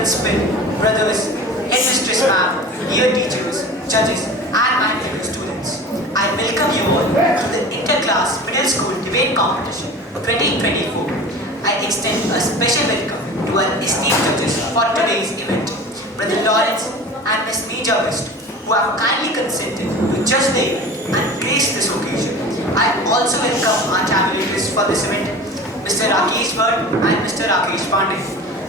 principal, brothers, headmistress ma'am, dear teachers, judges, and my fellow students. I welcome you all to the Interclass Middle School Debate Competition 2024. I extend a special welcome to our esteemed judges for today's event, Brother Lawrence and Miss Neja West, who have kindly consented to judge the event and grace this occasion. I also welcome our tabulators for this event, Mr. Rakesh Bhatt and Mr. Rakesh Pandey.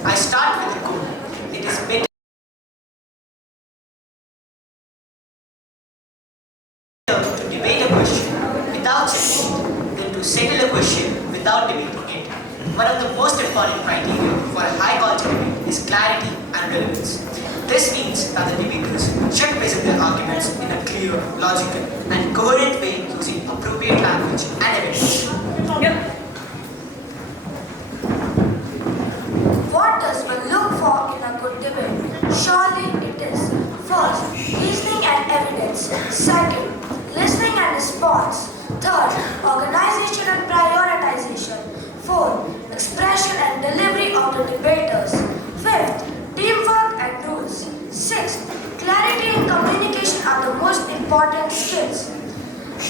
I start with the quote. It is better to debate a question without settling it than to settle a question without debating it. One of the most important criteria for a high quality debate is clarity and relevance. This means that the debaters should present their arguments in a clear, logical, and coherent way using appropriate language and evidence. What does one look for in a good debate? Surely it is: first, reasoning and evidence; second, listening and response; third, organization and prioritization; fourth, expression and delivery of the debaters; fifth, teamwork and rules; sixth, clarity and communication are the most important skills.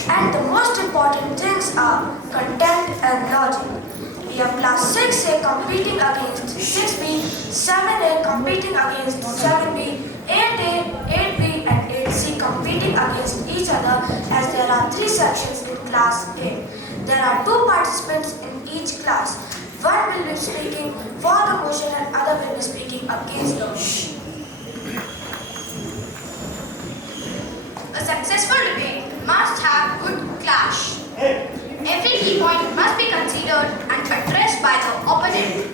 And the most important things are content and logic. We have class 6A competing against 6B, 7A competing against 7B, 8A, 8B and 8C competing against each other, as there are 3 sections in class A. There are 2 participants in each class. One will be speaking for the motion and other will be speaking against the motion. A successful debate must have good clash. Every key point must be considered and addressed by the opponent.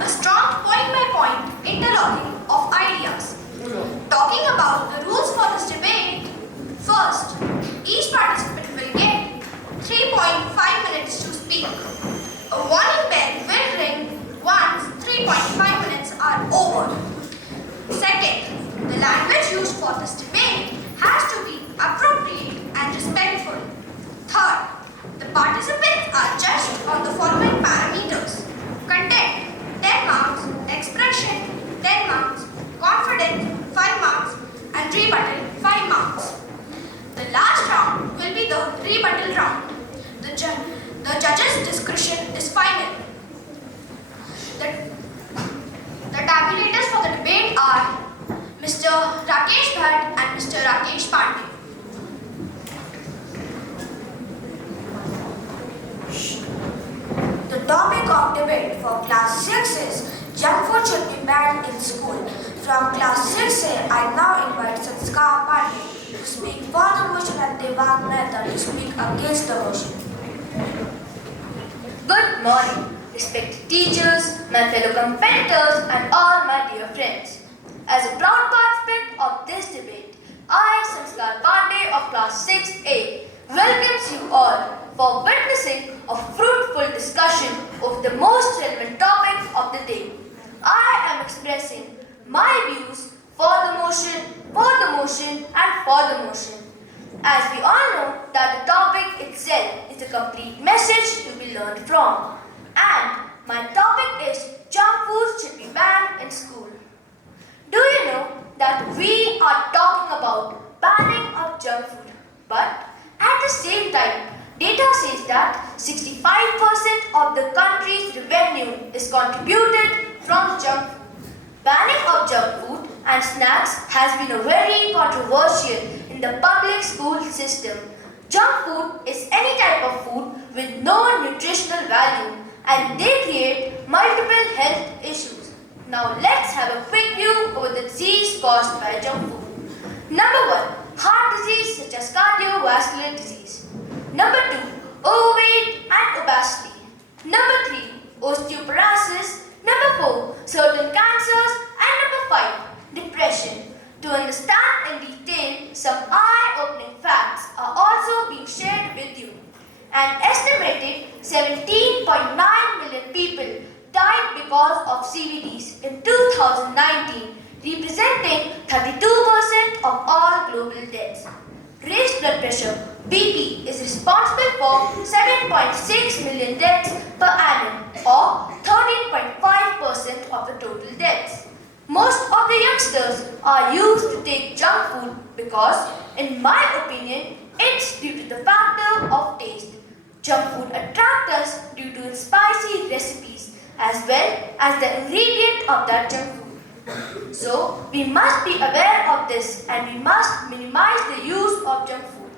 A strong point-by-point interlocking of ideas. Talking about the rules for this debate, first, each participant will get 3.5 minutes to speak. A warning bell will ring once 3.5 minutes are over. Second, the language used for this debate has to be appropriate and respectful. Third, the participants are judged on the following parameters: content, 10 marks; expression, 10 marks; confidence, 5 marks; and rebuttal, 5 marks. The last round will be the rebuttal round. The judge's discretion is final. The tabulators for the debate are Mr. Rakesh Bhatt and Mr. Rakesh Pandey. The topic of debate for class 6 is junk food should be banned in school. From class 6A, I now invite Sanskar Pandey to speak for the motion and Devang Mehta to speak against the motion. Good morning, respected teachers, my fellow competitors and all my dear friends. As a proud participant of this debate, I, Sanskar Pandey of class 6A, welcomes you all for witnessing a fruitful discussion of the most relevant topic of the day. I am expressing my views for the motion and for the motion. As we all know that the topic itself is a complete message to be learned from. And my topic is junk food should be banned in school. Do you know that we are talking about banning of junk food, but at the same time, data says that 65% of the country's revenue is contributed from junk food. Banning of junk food and snacks has been very controversial in the public school system. Junk food is any type of food with no nutritional value, and they create multiple health issues. Now let's have a quick view over the disease caused by junk food. Number 1, heart disease such as cardiovascular disease. Number 2, overweight and obesity. Number 3, osteoporosis. Number 4, certain cancers. And number 5, depression. To understand in detail, some eye-opening facts are also being shared with you. An estimated 17.9 million people died because of CVDs in 2019, representing 32% of all global deaths. Raised blood pressure, BP, is responsible for 7.6 million deaths per annum, or 13.5% of the total deaths. Most of the youngsters are used to take junk food because, in my opinion, it's due to the factor of taste. Junk food attracts us due to its spicy recipes as well as the ingredient of that junk food. So, we must be aware of this and we must minimize the use of junk food.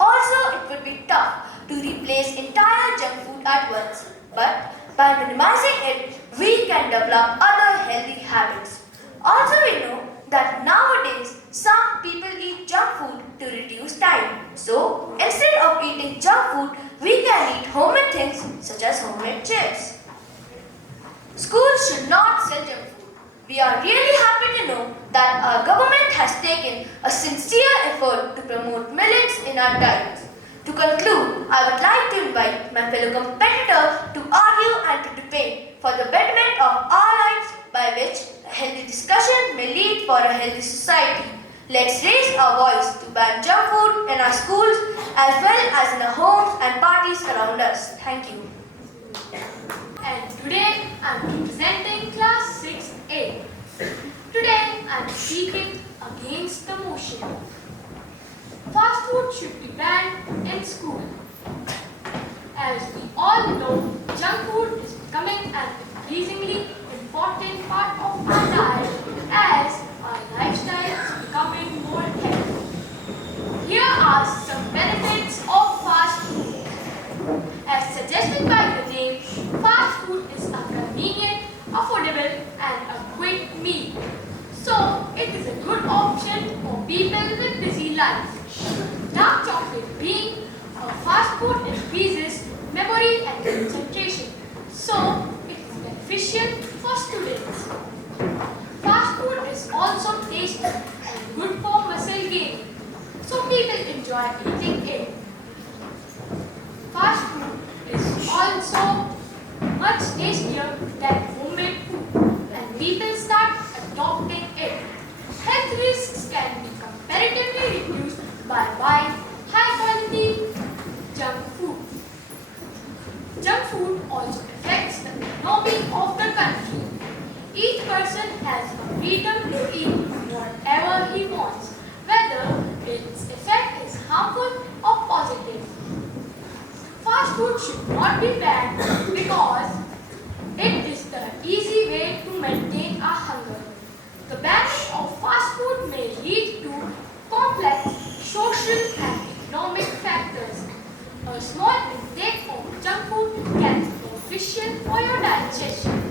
Also, it would be tough to replace entire junk food at once, but by minimizing it, we can develop other healthy habits. Also, we know that nowadays some people eat junk food to reduce time. So, instead of eating junk food, we can eat homemade things such as homemade chips. Schools should not sell junk food. We are really happy to know that our government has taken a sincere effort to promote millets in our diets. To conclude, I would like to invite my fellow competitor to argue and to debate for the betterment of our lives, by which a healthy discussion may lead for a healthy society. Let's raise our voice to ban junk food in our schools as well as in our homes and parties around us. Thank you. And today I am representing class 6A. Today I am speaking against the motion. Fast food should be banned in school. As we all know, junk food is becoming an increasingly important part of our diet as our lifestyle is becoming more healthy. Here are some benefits of fast food. As suggested by the name, fast food is a convenient, affordable and a quick meal. So, it is a good option for people with busy lives. Dark chocolate being a fast food increases memory and concentration. So, it is beneficial for students. Fast food is also tasty and good for muscle gaining. So, people enjoy eating it. Fast food is also much tastier than homemade food and people start adopting it. Health risks can be comparatively reduced by buying high quality junk food. Junk food also affects the economy of the country. Each person has a freedom to eat whatever he wants, whether its effect is harmful or positive. Fast food should not be banned because it is the easy way to maintain our hunger. The banning of fast food may lead to complex social and economic factors. A small intake of junk food can be beneficial for your digestion.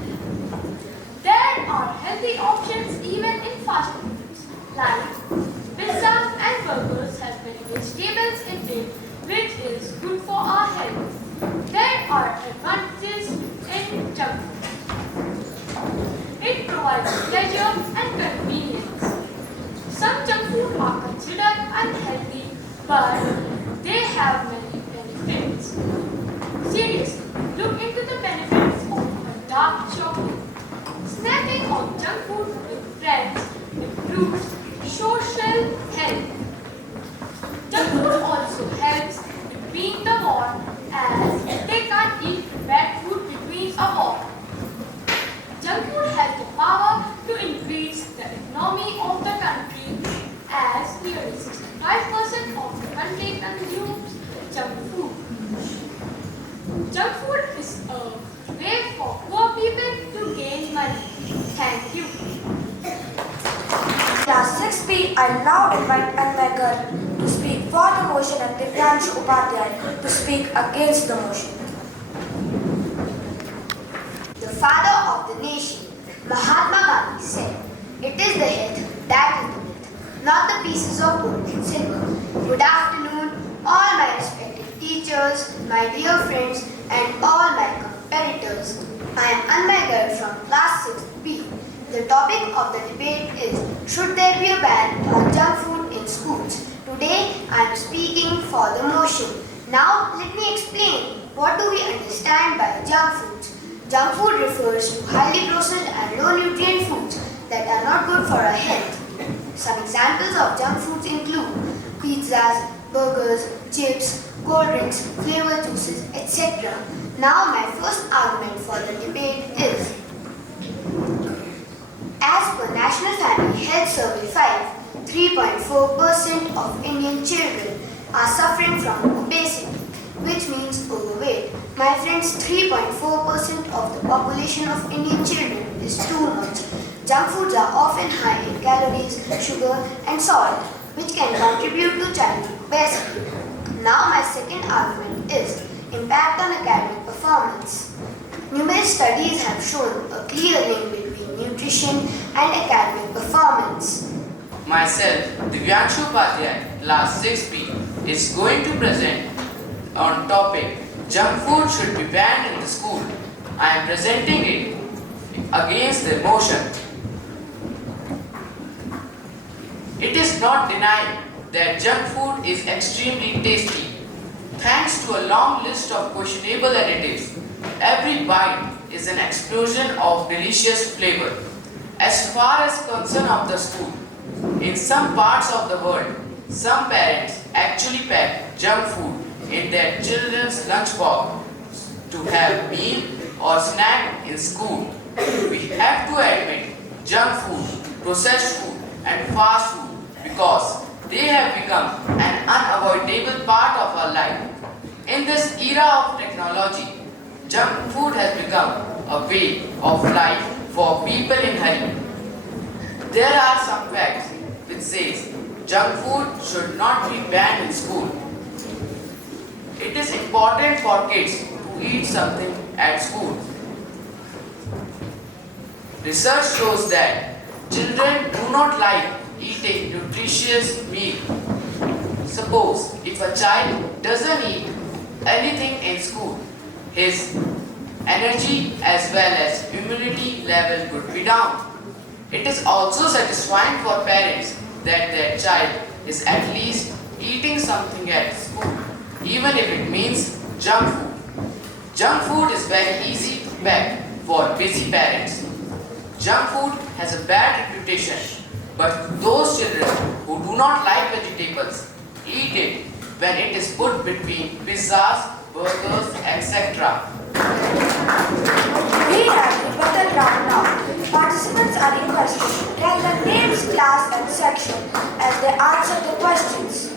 There are healthy options even in fast foods, like pizza and burgers have many vegetables in it, which is good for our health. There are advantages in junk food. It provides pleasure and convenience. Some junk food are considered unhealthy, but they have many benefits. Seriously, look into the benefits of a dark chocolate. Snacking on junk food with friends improves social health. Junk food also helps between the war as they can't eat prepared food between a war. Junk food has the power to increase the economy of the country as nearly 65% of the country consumes junk food. Junk food is a way for poor people to gain money. Thank you. Class 6B, I now invite Anmagar to speak for the motion and Divyanshu Upadhyay to speak against the motion. The father of the nation, Mahatma Gandhi, said, "It is the health that is the wealth, not the pieces of gold and silver." Good afternoon, all my respected teachers, my dear friends, and all my competitors. I am Anmagar from class 6B. The topic of the debate is, should there be a ban on junk food in schools? Today, I am speaking for the motion. Now, let me explain. What do we understand by junk foods? Junk food refers to highly processed and low nutrient foods that are not good for our health. Some examples of junk foods include pizzas, burgers, chips, cold drinks, flavored juices, etc. Now my first argument for the debate is, As per National Family Health Survey 5, 3.4% of Indian children are suffering from obesity, which means overweight. My friends, 3.4% of the population of Indian children is too much. Junk foods are often high in calories, sugar and salt, which can contribute to childhood obesity. Now my second argument is impact on academic performance. Numerous studies have shown a clear link between nutrition and academic performance. Myself, Divyanshu Upadhyay, class 6B, is going to present on topic junk food should be banned in the school. I am presenting it against the motion. It is not denied that junk food is extremely tasty. Thanks to a long list of questionable additives, every bite is an explosion of delicious flavor. As far as concern of the school, in some parts of the world, some parents actually pack junk food in their children's lunchbox to have meal or snack in school. We have to admit junk food, processed food and fast food because they have become an unavoidable part of our life. In this era of technology, junk food has become a way of life for people in hurry. There are some facts which says junk food should not be banned in school. It is important for kids to eat something at school. Research shows that children do not like eating nutritious meal. Suppose if a child doesn't eat anything in school, his energy as well as immunity level would be down. It is also satisfying for parents that their child is at least eating something at school, even if it means junk food. Junk food is very easy to pack for busy parents. Junk food has a bad reputation, but those children who do not like vegetables eat it when it is put between pizzas, burgers, etc. We have the battle round now. Participants are requested to tell their names, class and section as they answer the questions.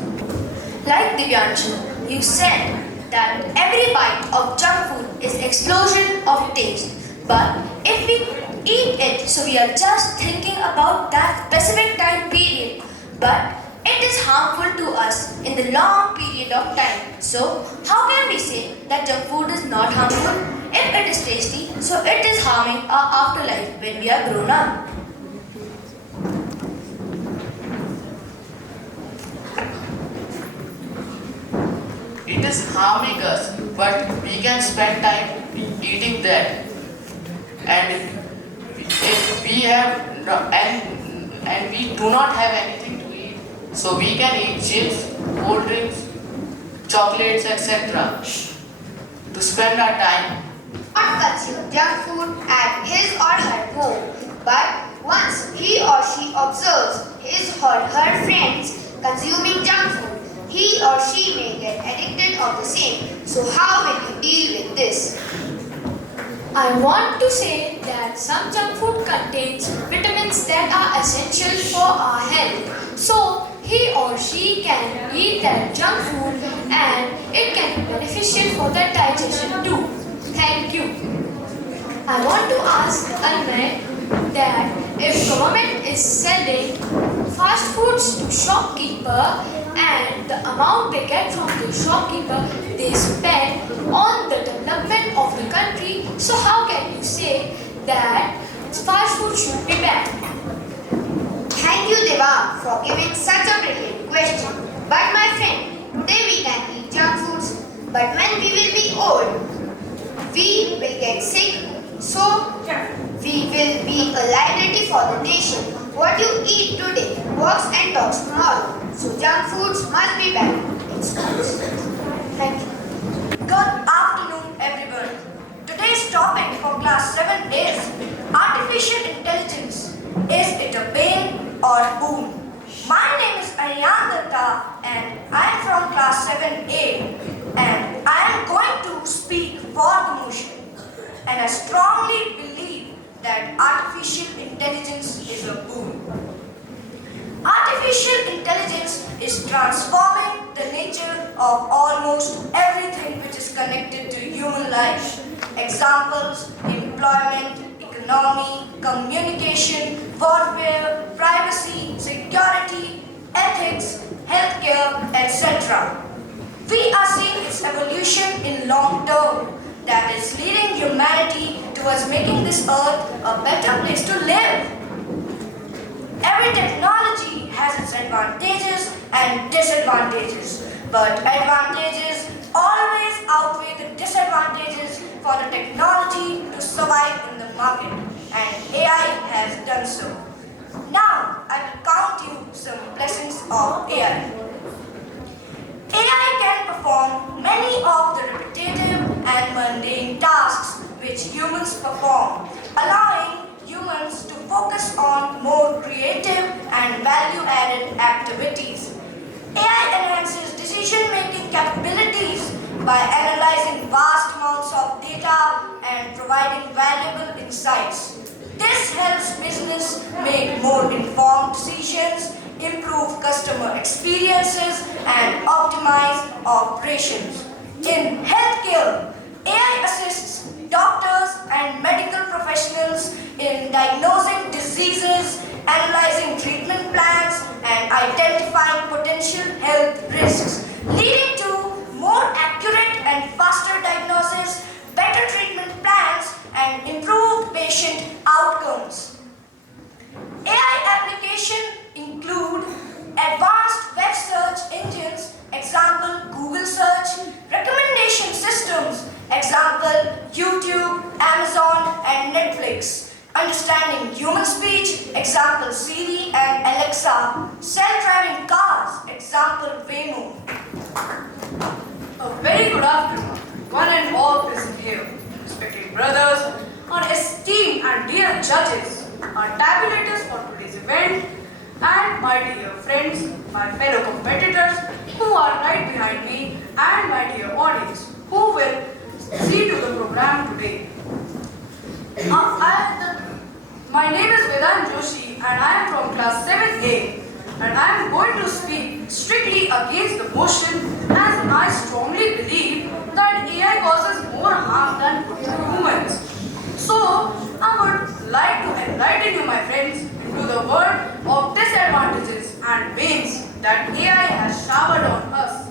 Like Divyanshu, you said that every bite of junk food is explosion of taste. But if we eat it, so we are just thinking about that specific time period. But it is harmful to us in the long period of time. So how can we say that junk food is not harmful? If it is tasty, so it is harming our afterlife when we are grown up. It is harming us, but we can spend time eating that. And if we have and we do not have anything to eat, so we can eat chips, cold drinks, chocolates, etc. to spend our time. Not consume junk food at his or her home, but once he or she observes his or her friends consuming junk food, he or she may get addicted of the same. So how will you deal with this? I want to say that some junk food contains vitamins that are essential for our health. So he or she can eat that junk food and it can be beneficial for their digestion too. Thank you. I want to ask Almay that if government is selling fast foods to shopkeeper and the amount they get from the shopkeeper they spend on the development of the country, so how can you say that fast food should be banned? Thank you, Devang, for giving such a brilliant question. But my friend, today we can eat junk foods, but when we will be old, we will get sick, so we will be a liability for the nation. What you eat today works and talks tomorrow. So junk foods must be banned in schools. Thank you. Good afternoon, everyone. Today's topic for class 7 is artificial intelligence. Is it a bane or a boon? My name is Ayandata and I am from class 7A and I am going to speak for the motion. And I strongly believe that artificial intelligence intelligence is a boon. Artificial intelligence is transforming the nature of almost everything which is connected to human life. Examples: employment, economy, communication, warfare, privacy, security, ethics, healthcare, etc. We are seeing its evolution in long term, that is leading humanity towards making this earth a better place to live. Every technology has its advantages and disadvantages, but advantages always outweigh the disadvantages for the technology to survive in the market, and AI has done so. Now, I will count you some blessings of AI. AI can perform many of the repetitive and mundane tasks which humans perform, allowing humans to focus on more creative and value-added activities. AI enhances decision-making capabilities by analyzing vast amounts of data and providing valuable insights. This helps business make more informed decisions, improve customer experiences, and optimize operations. In healthcare, AI assists doctors and medical professionals in diagnosing diseases, analyzing treatment plans, and identifying potential health risks, leading to more accurate and faster diagnosis, better treatment plans, and improved patient outcomes. AI applications include advanced web search engines, example Google search, recommendation systems, example YouTube, Amazon, and Netflix, understanding human speech, example Siri and Alexa, self-driving cars, example Waymo. A very good afternoon, one and all present here, respected brothers, our esteemed and dear judges, our tabulators for today's event, and my dear friends, my fellow competitors who are right behind me, and my dear audience who will see to the program today. My name is Vedant Joshi and I am from class 7A, and I am going to speak strictly against the motion, as I strongly believe that AI causes more harm than good to humans. So, I would like to enlighten you, my friends, into the world of disadvantages and bans that AI has showered on us.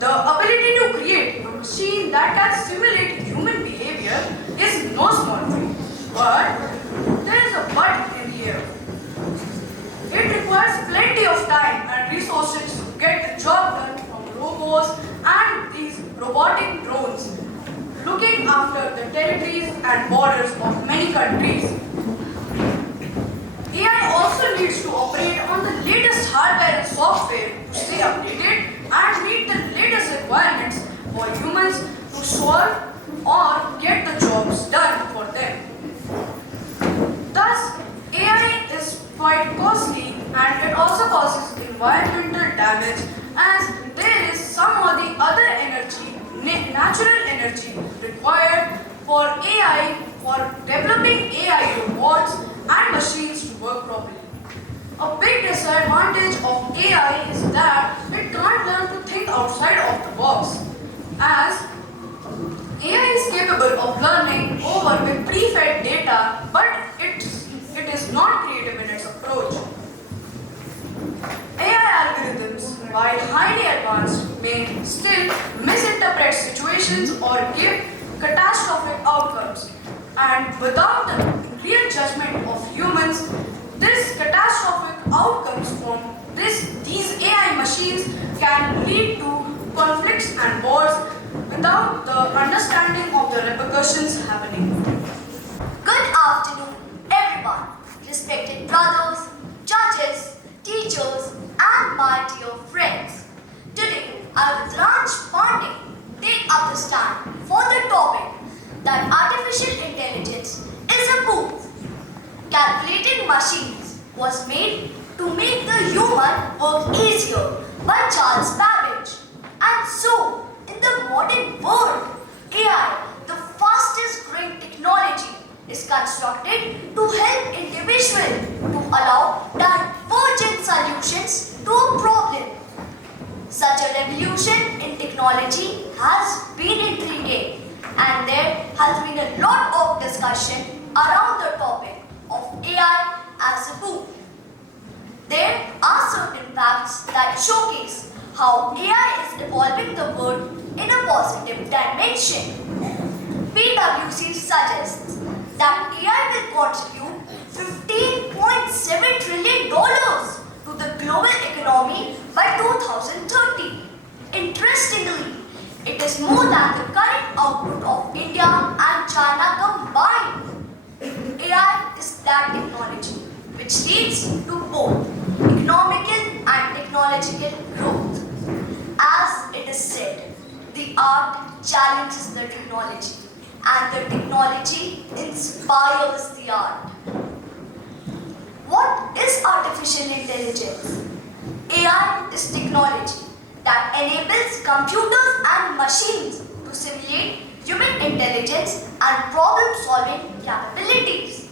The ability to create a machine that can simulate human behavior is no small thing, but there is a but in here. It requires plenty of time and resources to get the job done from robots and these robotic drones, looking after the territories and borders of many countries. AI also needs to operate on the latest hardware and software to stay updated and meet the latest requirements for humans to solve or get the jobs done for them. Thus, AI is quite costly and it also causes environmental damage, as there is some of the other energy, natural energy required for AI, for developing AI robots and machines to work properly. A big disadvantage of AI is that it can't learn to think outside of the box, as AI is capable of learning over with pre-fed data, but it is not creative in its approach. AI algorithms, while highly advanced, may still misinterpret situations or give catastrophic outcomes, and without the real judgment of humans, this catastrophic outcomes from these AI machines can lead to conflicts and wars without the understanding of the repercussions happening. Good afternoon, everyone, respected brothers, judges, teachers, and my dear friends. Today, I will Raj Pandey take up the stand for the topic that artificial intelligence is a boon. Calculating machines was made to make the human work easier by Charles Babbage. And so, in the modern world, AI, the fastest growing technology, is constructed to help individuals unusual to allow divergent solutions to a problem. Such a revolution in technology has been intriguing, and there has been a lot of discussion around the topic of AI as a boom. There are certain facts that showcase how AI is evolving the world in a positive dimension. PwC suggests that AI will contribute $15.7 trillion to the global economy by 2030. Interestingly, it is more than the current output of India and China combined. AI is that technology which leads to both economical and technological growth. As it is said, the art challenges the technology, and the technology inspires the art. What is artificial intelligence? AI is technology that enables computers and machines to simulate human intelligence and problem-solving capabilities.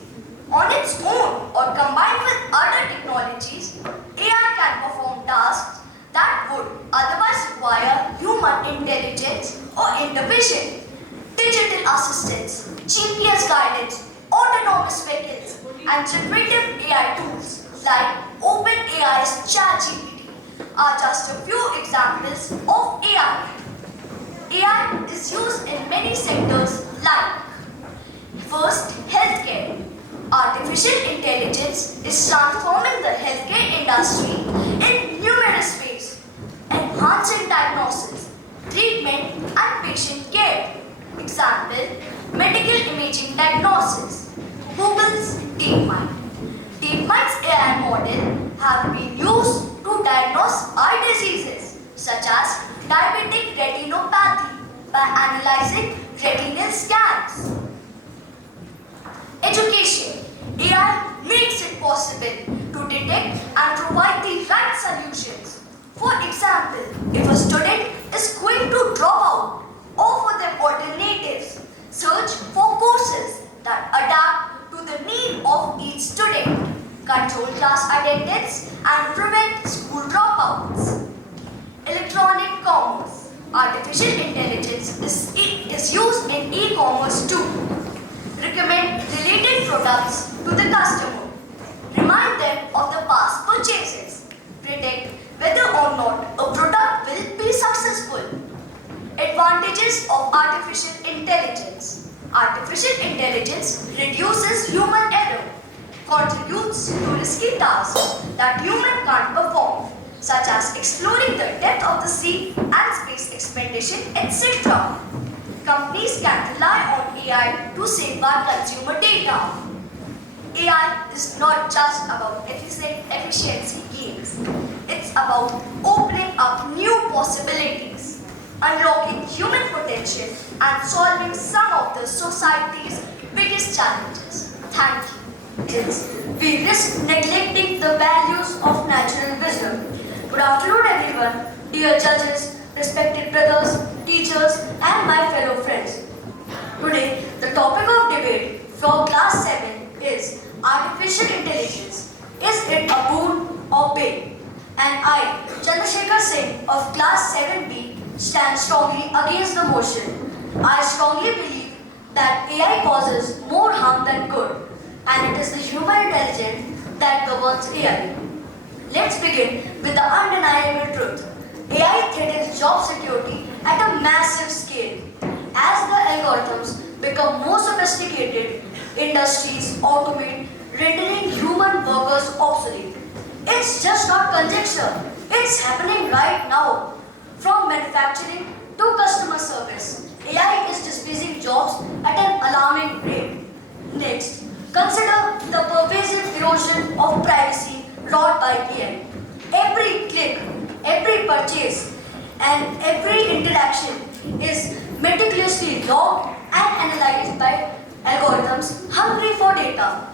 On its own or combined with other technologies, AI can perform tasks that would otherwise require human intelligence or intervention. Digital assistants, GPS guidance, autonomous vehicles, and generative AI tools like OpenAI's ChatGPT are just a few examples of AI. AI is used in many sectors like: first, healthcare. Artificial intelligence is transforming the healthcare industry in numerous ways, enhancing diagnosis, treatment, and patient care. Example, medical imaging diagnosis. Google's DeepMind. DeepMind's AI model have been used to diagnose eye diseases such as diabetic retinopathy by analyzing retinal scans. Education. AI makes it possible to detect and provide the right solutions. For example, if a student is going to drop out, offer them alternatives, search for courses that adapt to the need of each student, control class attendance, and prevent school dropouts. Electronic commerce. Artificial intelligence is used in e-commerce too. Recommend related products to the customer. Remind them of the past purchases. Predict whether or not a product will be successful. Advantages of artificial intelligence. Artificial intelligence reduces human error, contributes to risky tasks that human can't perform, such as exploring the depth of the sea and space expedition, etc. Companies can rely on AI to safeguard consumer data. AI is not just about efficiency gains. It's about opening up new possibilities, unlocking human potential, and solving some of the society's biggest challenges. Thank you. We risk neglecting the values of natural wisdom. Good afternoon, everyone. Dear judges, respected brothers, teachers, and my fellow friends. Today, the topic of debate for class 7 is artificial intelligence. Is it a boon or bane? And I, Chandrasekhar Singh of class 7B, stand strongly against the motion. I strongly believe that AI causes more harm than good, and it is the human intelligence that governs AI. Let's begin with the undeniable truth. AI threatens job security at a massive scale. As the algorithms become more sophisticated, industries automate, rendering human workers obsolete. It's just not conjecture. It's happening right now. From manufacturing to customer service, AI is displacing jobs at an alarming rate. Next, consider the pervasive erosion of privacy wrought by AI. Every click, every purchase, and every interaction is meticulously logged and analyzed by algorithms hungry for data.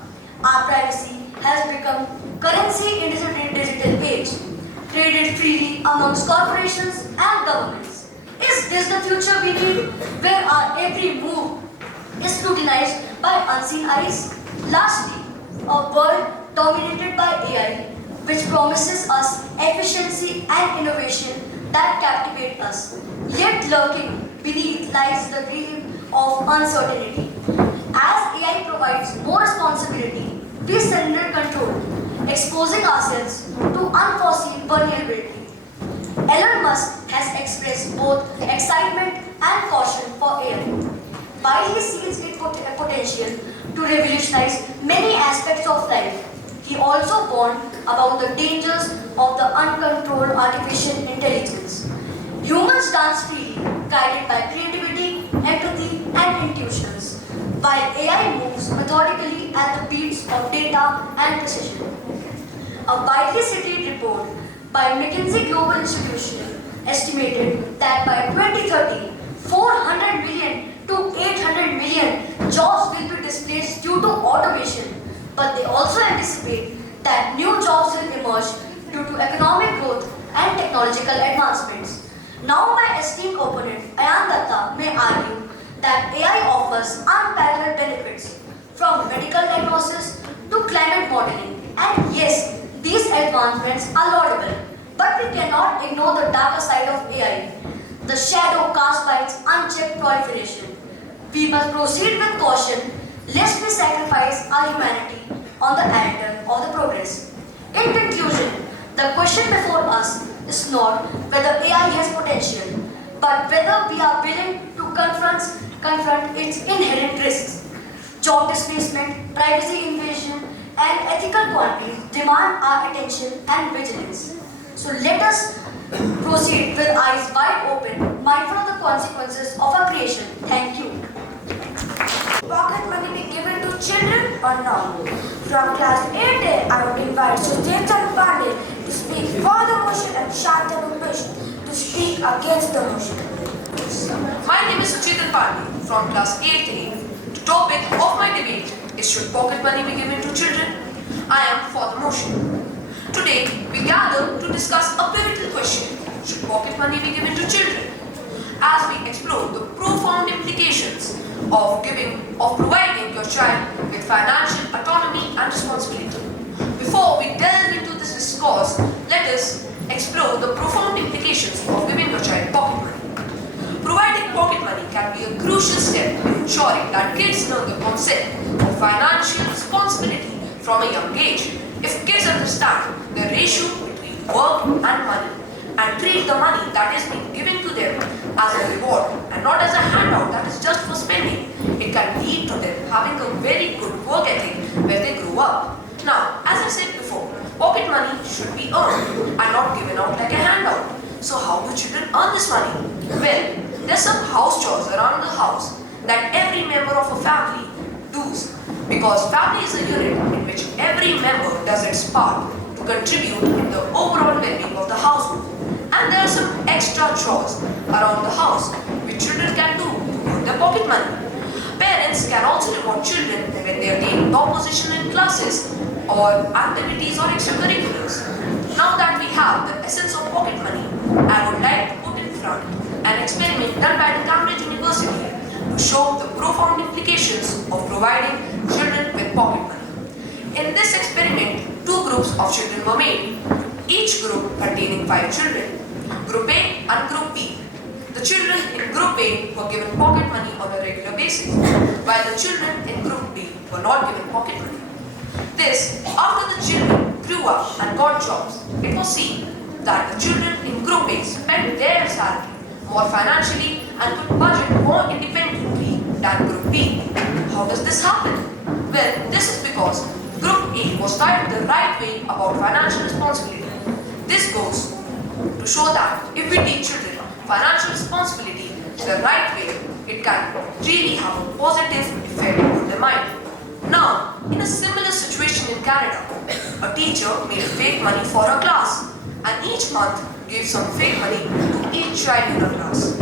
Our privacy has become currency in this digital age, traded freely amongst corporations and governments. Is this the future we need, where our every move is scrutinized by unseen eyes? Lastly, a world dominated by AI, which promises us efficiency and innovation that captivate us. Yet lurking beneath lies the dream of uncertainty. As AI provides more responsibility, we surrender control, exposing ourselves to unforeseen vulnerability. Elon Musk has expressed both excitement and caution for AI. While he sees its potential to revolutionize many aspects of life, he also warned about the dangers of the uncontrolled artificial intelligence. Humans dance freely, guided by creativity, empathy, and intuitions, while AI moves methodically at the beats of data and precision. A widely cited report by McKinsey Global Institution estimated that by 2030, 400 million to 800 million jobs will be displaced due to automation, but they also anticipate that new jobs will emerge due to economic growth and technological advancements. Now my esteemed opponent, Ayan Datta, may argue that AI offers unparalleled benefits from medical diagnosis to climate modeling. And yes, these advancements are laudable, but we cannot ignore the darker side of AI, the shadow cast by its unchecked proliferation. We must proceed with caution lest we sacrifice our humanity on the altar of the progress. In conclusion, the question before us is not whether AI has potential, but whether we are willing to confront its inherent risks. Job displacement, privacy invasion, and ethical quandaries demand our attention and vigilance. So let us proceed with eyes wide open, mindful of the consequences of our creation. Thank you. Pocket money be given to children or not? From class 8A, I would invite Sujeta Pandey to speak for the motion and Shantanu Mishra to speak against the motion. My name is Sujeta Pandey from class 8A. The topic of my debate is should pocket money be given to children? I am for the motion. Today, we gather to discuss a pivotal question. Should pocket money be given to children? As we explore the profound implications of providing your child with financial autonomy and responsibility. Before we delve into this discourse, let us explore the profound implications of giving your child pocket money. Providing pocket money can be a crucial step in ensuring that kids learn the concept of financial responsibility from a young age. If kids understand the ratio between work and money and treat the money that is being given to them as a reward and not as a handout that is just for spending, it can lead to them having a very good work ethic when they grow up. Now, as I said before, pocket money should be earned and not given out like a handout. So how do children earn this money? Well, there's some house chores around the house that every member of a family does, because family is a unit in which every member does its part to contribute in the overall well-being of the household. And there are some extra chores around the house which children can do to earn their pocket money. Parents can also reward children when they attain top position in classes or activities or extracurriculars. Now that we have the essence of pocket money, I would like to put in front an experiment done by the Cambridge University to show the profound implications of providing children with pocket money. In this experiment, two groups of children were made, each group containing 5 children, Group A and Group B. The children in Group A were given pocket money on a regular basis, while the children in Group B were not given pocket money. This, after the children grew up and got jobs, it was seen that the children in Group A spent their salary more financially and could budget more independently than Group B. How does this happen? Well, this is because Group A was taught the right way about financial responsibility. This goes to show that if we teach children financial responsibility the right way, it can really have a positive effect on their mind. Now, in a similar situation in Canada, a teacher made fake money for her class and each month gave some fake money to each child in her class.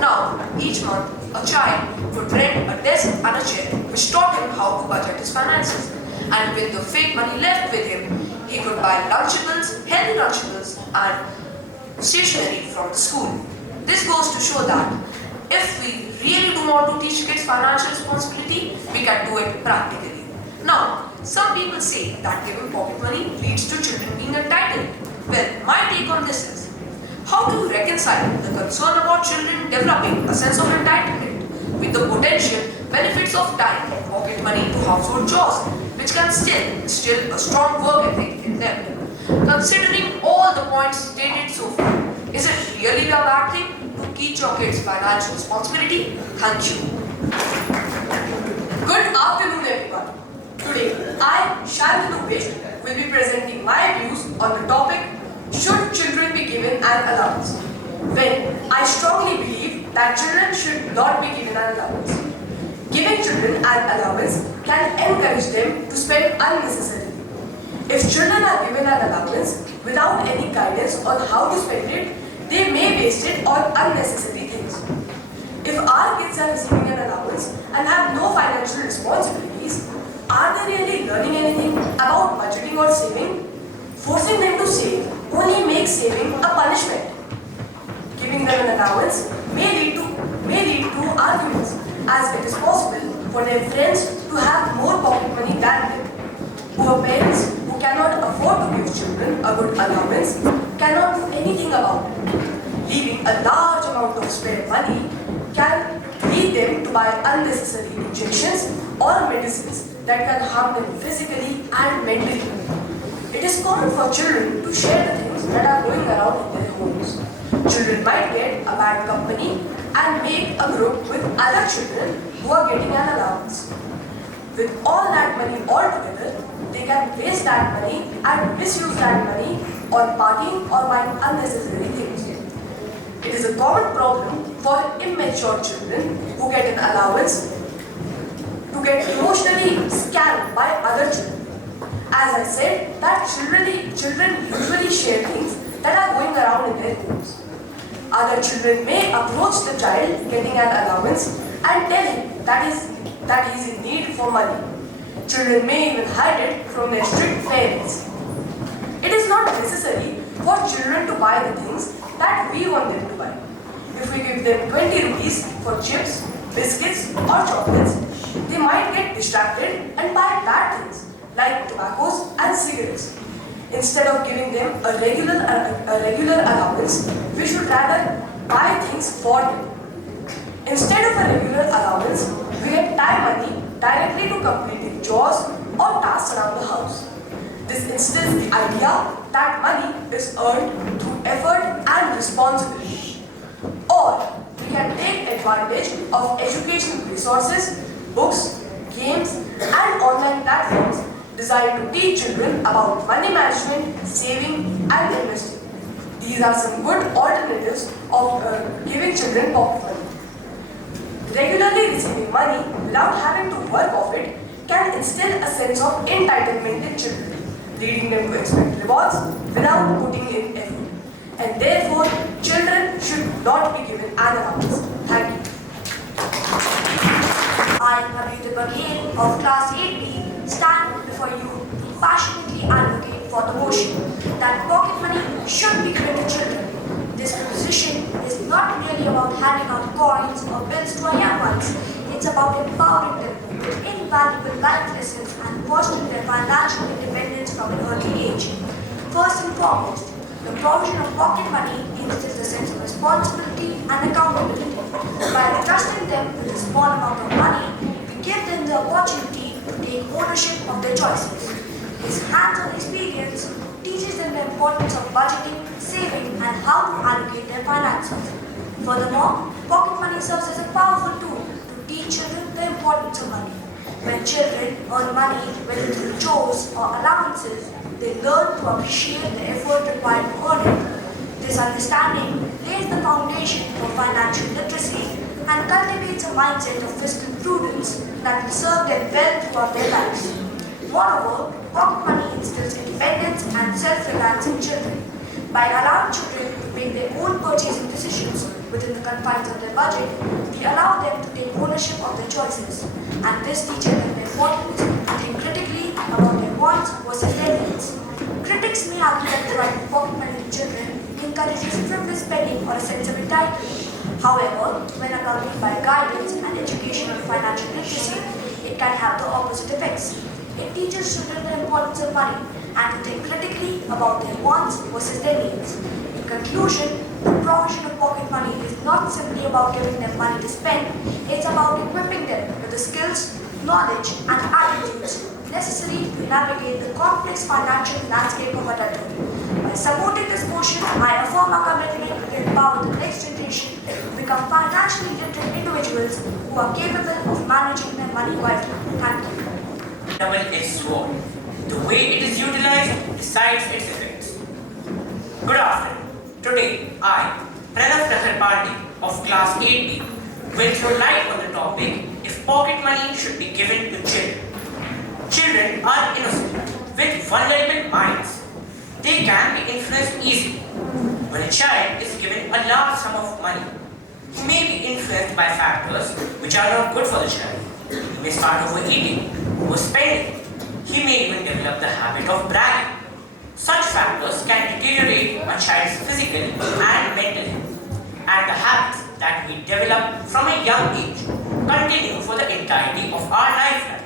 Now, each month, a child could rent a desk and a chair which taught him how to budget his finances. And with the fake money left with him, he could buy Lunchables, healthy Lunchables and stationery from the school. This goes to show that if we really do want to teach kids financial responsibility, we can do it practically. Now, some people say that giving pocket money leads to children being entitled. Well, my take on this is, how to reconcile the concern about children developing a sense of entitlement with the potential benefits of tying pocket money to household chores, which can still instill a strong work ethic in them. Considering all the points stated so far, is it really a bad thing to teach your kids financial responsibility? Thank you. Good afternoon, everyone. Today, I, Shantanu Vish, will be presenting my views on the topic, should children be given an allowance? Well, I strongly believe that children should not be given an allowance. Giving children an allowance can encourage them to spend unnecessarily. If children are given an allowance without any guidance on how to spend it, they may waste it on unnecessary things. If our kids are receiving an allowance and have no financial responsibilities, are they really learning anything about budgeting or saving? Forcing them to save only makes saving a punishment. Giving them an allowance may lead to arguments, as it is possible for their friends to have more pocket money than them. Poor parents who cannot afford to give children a good allowance cannot do anything about it. Leaving a large amount of spare money can lead them to buy unnecessary injections or medicines that can harm them physically and mentally. It is common for children to share the things that are going around in their homes. Children might get a bad company and make a group with other children who are getting an allowance. With all that money all together, they can waste that money and misuse that money on partying or buying unnecessary things. It is a common problem for immature children who get an allowance to get emotionally scammed by other children. As I said, that children usually share things that are going around in their homes. Other children may approach the child getting an allowance and tell him that he is in need for money. Children may even hide it from their strict parents. It is not necessary for children to buy the things that we want them to buy. If we give them 20 rupees for chips, biscuits or chocolates, they might get distracted and buy bad things like tobaccos and cigarettes. Instead of giving them a regular allowance, we should rather buy things for them. Instead of a regular allowance, we get time money directly to completing chores or tasks around the house. This instills the idea that money is earned through effort and responsibility. Or we can take advantage of educational resources, books, games, and online platforms designed to teach children about money management, saving, and investing. These are some good alternatives of giving children pocket money. Regularly receiving money without having to work of it can instill a sense of entitlement in children, leading them to expect rewards without putting in effort. And therefore, children should not be given an allowance. Thank you. I, Nainital Baghel of class 8B, stand before you to passionately advocate for the motion that pocket money should be given to children. This proposition is not merely about handing out coins or bills to our young ones. It's about empowering them with invaluable life lessons and fostering their financial independence from an early age. First and foremost, the provision of pocket money instills a sense of responsibility and accountability. By entrusting them with a small amount of money, we give them the opportunity to take ownership of their choices. This hands-on experience teaches them the importance of budgeting, saving, and how to allocate their finances. Furthermore, pocket money serves as a powerful tool to teach children the importance of money. When children earn money, whether through chores or allowances, they learn to appreciate the effort required to earn it. This understanding lays the foundation for financial literacy and cultivates a mindset of fiscal prudence that will serve them well throughout their lives. Moreover, pocket money instills independence and self-reliance in children. By allowing children to make their own purchasing decisions within the confines of their budget, we allow them to take ownership of their choices. And this teaches them the importance to think critically about their wants versus their needs. Critics may argue that providing pocket money to children encourages frivolous spending or a sense of entitlement. However, when accompanied by guidance and educational financial literacy, it can have the opposite effects. It teaches children the importance of money and to think critically about their wants versus their needs. In conclusion, the provision of pocket money is not simply about giving them money to spend, it's about equipping them with the skills, knowledge and attitudes necessary to navigate the complex financial landscape of adulthood. By supporting this motion, I affirm our commitment to empower the next generation to become financially literate individuals who are capable of managing their money wisely. Thank you. Double-edged sword. The way it is utilized decides its effects. Good afternoon. Today, I, Pranav Pandey of Class 8B, will throw light on the topic if pocket money should be given to children. Children are innocent, with vulnerable minds. They can be influenced easily. When a child is given a large sum of money, he may be influenced by factors which are not good for the child. He may start overeating, overspending. He may even develop the habit of bragging. Such factors can deteriorate a child's physical and mental health, and the habits that we develop from a young age continue for the entirety of our lifetime.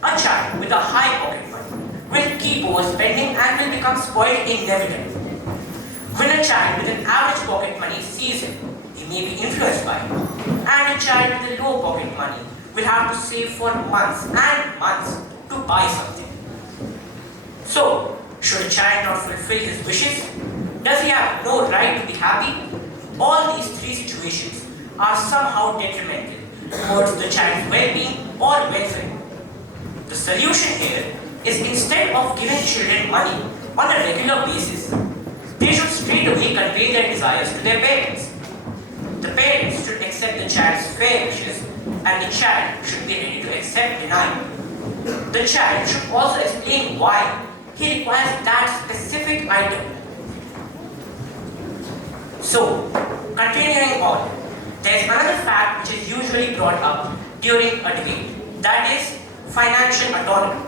A child with a high pocket money will keep overspending and will become spoiled inevitably. When a child with an average pocket money sees him, he may be influenced by it, and a child with a low pocket money will have to save for months and months to buy something. So, should a child not fulfill his wishes? Does he have no right to be happy? All these three situations are somehow detrimental towards the child's well-being or welfare. The solution here is instead of giving children money on a regular basis, they should straight away convey their desires to their parents. The parents should accept the child's fair wishes and the child should be ready to accept denial. The child should also explain why he requires that specific item. So, continuing on, there is another fact which is usually brought up during a debate, that is financial autonomy.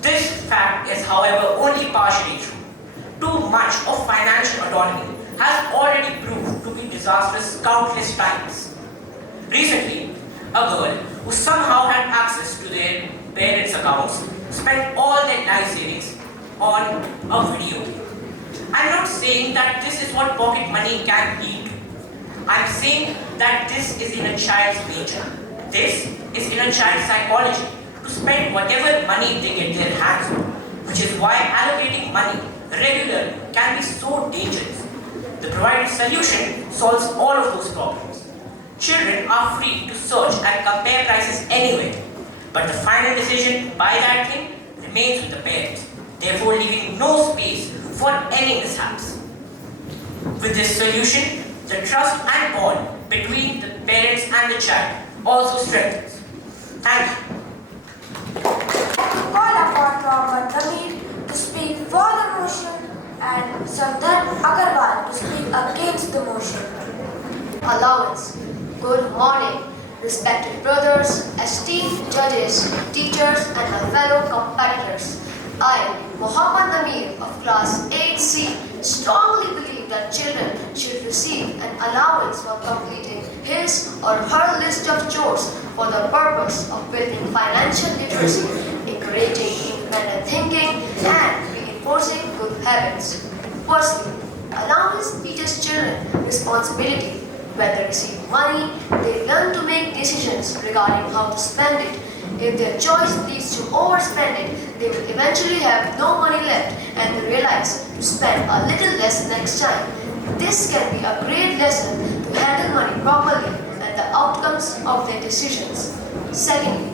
This fact is, however, only partially true. Too much of financial autonomy has already proved to be disastrous countless times. Recently, a girl who somehow had access to their parents' accounts spent all their life savings on a video game. I'm not saying that this is what pocket money can lead to. I'm saying that this is in a child's nature. This is in a child's psychology to spend whatever money they get their hands on, which is why allocating money regularly can be so dangerous. The provided solution solves all of those problems. Children are free to search and compare prices anywhere, but the final decision by that thing remains with the parents, therefore leaving no space for any mishaps. With this solution, the trust and bond between the parents and the child also strengthens. Thank you. Call upon Mohammed Nameer to speak for the motion and Sardar Agarwal to speak against the motion. Allowance. Good morning, respected brothers, esteemed judges, teachers, and my fellow competitors. I, Muhammad Nameer of Class 8C, strongly believe that children should receive an allowance for completing his or her list of chores for the purpose of building financial literacy, encouraging independent thinking, and reinforcing good habits. Firstly, allowance teaches children responsibility. When they receive money, they learn to make decisions regarding how to spend it. If their choice leads to overspending, they will eventually have no money left and they realize to spend a little less next time. This can be a great lesson to handle money properly and the outcomes of their decisions. Secondly,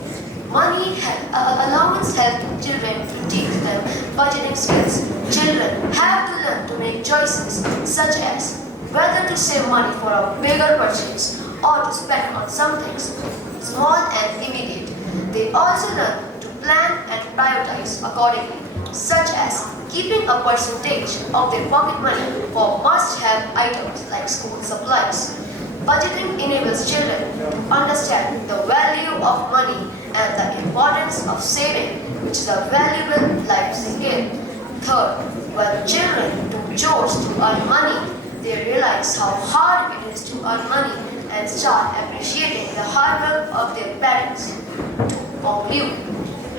allowance helps children to teach them budgeting skills. Children have to learn to make choices such as whether to save money for a bigger purchase or to spend on some things small and immediate. They also learn to plan and prioritize accordingly, such as keeping a percentage of their pocket money for must-have items like school supplies. Budgeting enables children to understand the value of money and the importance of saving, which is a valuable life skill. Third, when children do chores to earn money, they realize how hard it is to earn money and start appreciating the hard work of their parents. To conclude,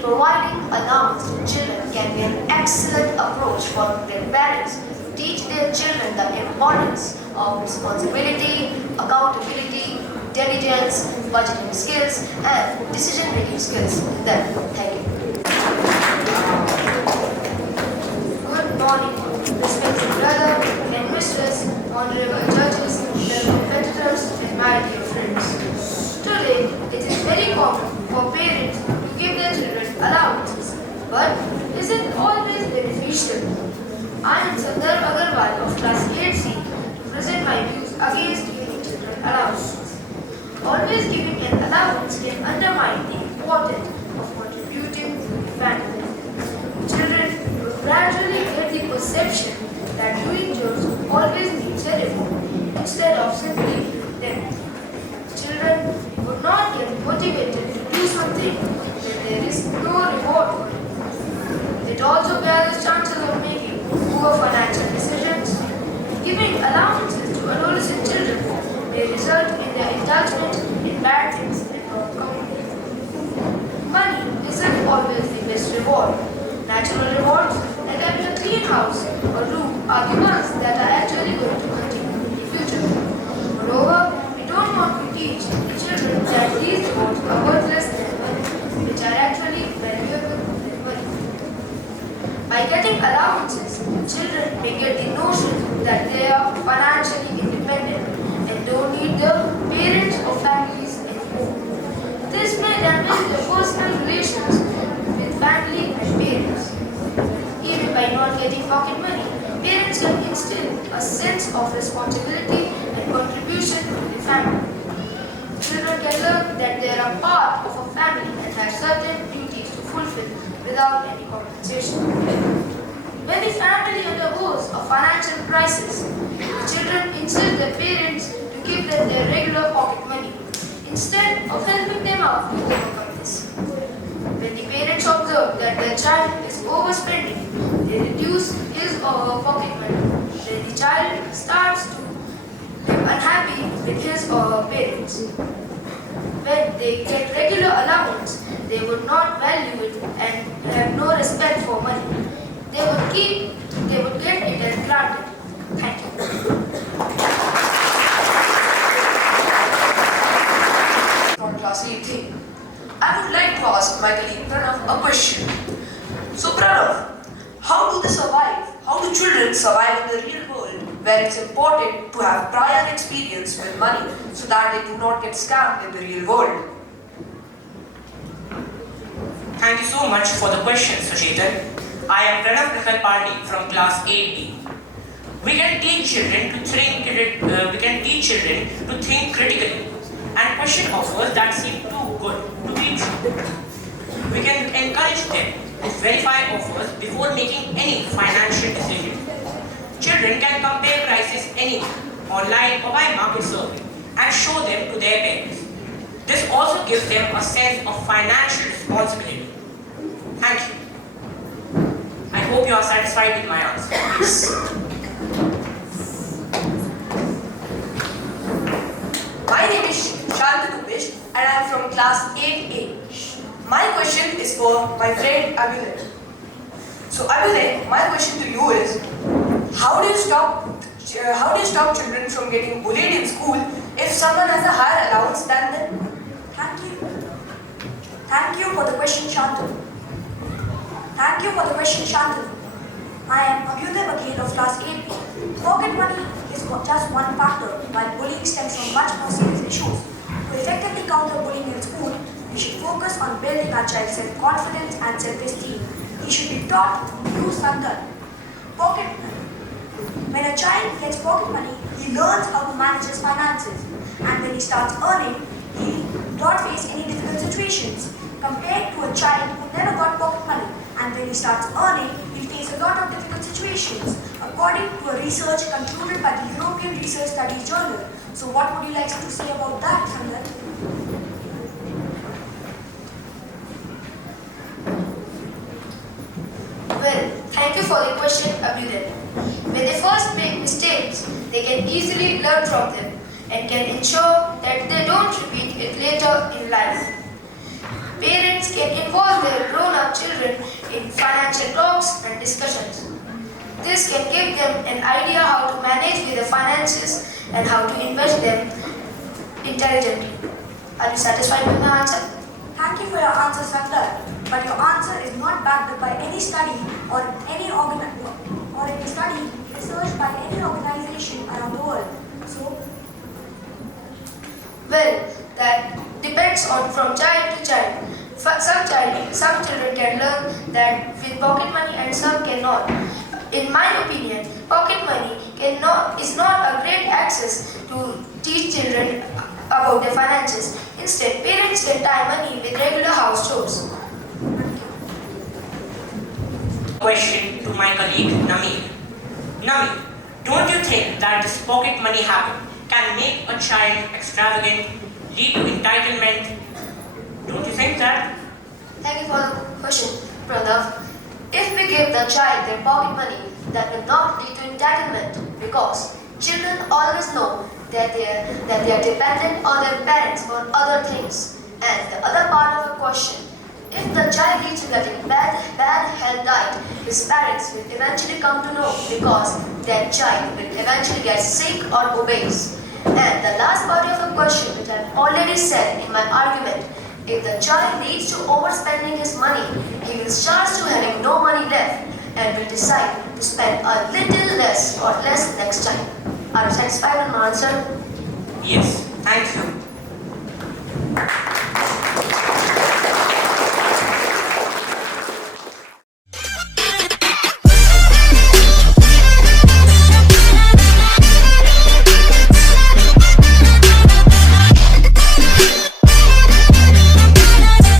Providing allowance to children can be an excellent approach for their parents to teach their children the importance of responsibility, accountability, intelligence, budgeting skills, and decision-making skills in them. Thank you. Good morning, respected brother and mistress, honorable judges, fellow competitors, and my dear friends. Today, it is very common for parents to give their children allowances, but is it always beneficial? I am Sundar Agarwal of class 8C to present my views against giving children allowances. Always giving an allowance can undermine the importance of contributing to the family. Children will gradually get the perception that doing chores always needs a reward instead of simply doing them. Children would not get motivated to do something when there is no reward for it. It also gathers chances of making poor financial decisions. Giving allowances to adolescent children may result in their indulgence in bad things and not commitment. Money isn't always the best reward. Natural rewards, like having a clean house or room, are the ones that are actually going to continue in the future. Moreover, we don't want to teach the children that these rewards are worthless than money, which are actually valuable than money. By getting allowances, children may get the notion that they are financially independent and don't need their parents or families anymore. This may damage their personal relations with family and parents. Even by not getting pocket money, parents can instill a sense of responsibility and contribution to the family. Children can learn that they are a part of a family and have certain duties to fulfill without any compensation. When the family undergoes a financial crisis, the children insist their parents to give them their regular pocket money instead of helping them out to overcome this. When the parents observe that their child is overspending, they reduce his or her pocket money. Then the child starts to live unhappy with his or her parents. When they get regular allowance, they would not value it and have no respect for money. They would get it as granted. Thank you. From class 8th, I would like to ask my colleague Pranav a question. So Pranav, how do they survive? How do children survive in the real world where it's important to have prior experience with money so that they do not get scammed in the real world? Thank you so much for the question, Suchetan. I am Pranav Pandey from class 8D. We can teach children to think critically and question offers that seem too good to be true. We can encourage them to verify offers before making any financial decision. Children can compare prices anywhere, online or by market survey, and show them to their parents. This also gives them a sense of financial responsibility. Thank you. I hope you are satisfied with my answer. Yes. My name is Shantanu Bish and I am from class 8A. My question is for my friend Abhinay. So Abhinay, my question to you is, how do you stop children from getting bullied in school if someone has a higher allowance than them? Thank you. Thank you for the question, Shantanu. Thank you for the question, Shantanu. I am Abhyuday Baghel of class 8B. Pocket money is just one factor, while bullying stems from much more serious issues. To effectively counter bullying in school, we should focus on building our child's self-confidence and self-esteem. He should be taught to use Sandal. Pocket money. When a child gets pocket money, he learns how to manage his finances. And when he starts earning, he don't face any difficult situations. Compared to a child who never got pocket money, and when he starts earning, he'll face a lot of difficult situations, according to a research concluded by the European Research Studies Journal. So what would you like to say about that, Sandal? Well, thank you for the question, Abhyuday. When they first make mistakes, they can easily learn from them and can ensure that they don't repeat it later in life. Parents can involve their grown-up children in financial talks and discussions. This can give them an idea how to manage with the finances and how to invest them intelligently. Are you satisfied with my answer? Thank you for your answer, Sandar. But your answer is not backed up by any study or any study researched by any organization around the world. So, Well, that depends on from child to child. Some children can learn that with pocket money and some cannot. In my opinion, pocket money is not a great access to teach children about their finances. Instead, parents can tie money with regular house chores. Question to my colleague Nami. Nami, don't you think that this pocket money habit can make a child extravagant, lead to entitlement? Don't you think that? Thank you for the question, Pranav. If we give the child their pocket money, that will not lead to entitlement because children always know that they are dependent on their parents for other things. And the other part of the question, if the child leads to getting bad health diet, his parents will eventually come to know because that child will eventually get sick or obese. And the last part of the question, which I've already said in my argument, if the child leads to overspending his money, he will start to having no money left and will decide to spend a little less or less next time. Are you satisfied with my answer? Yes, thank you.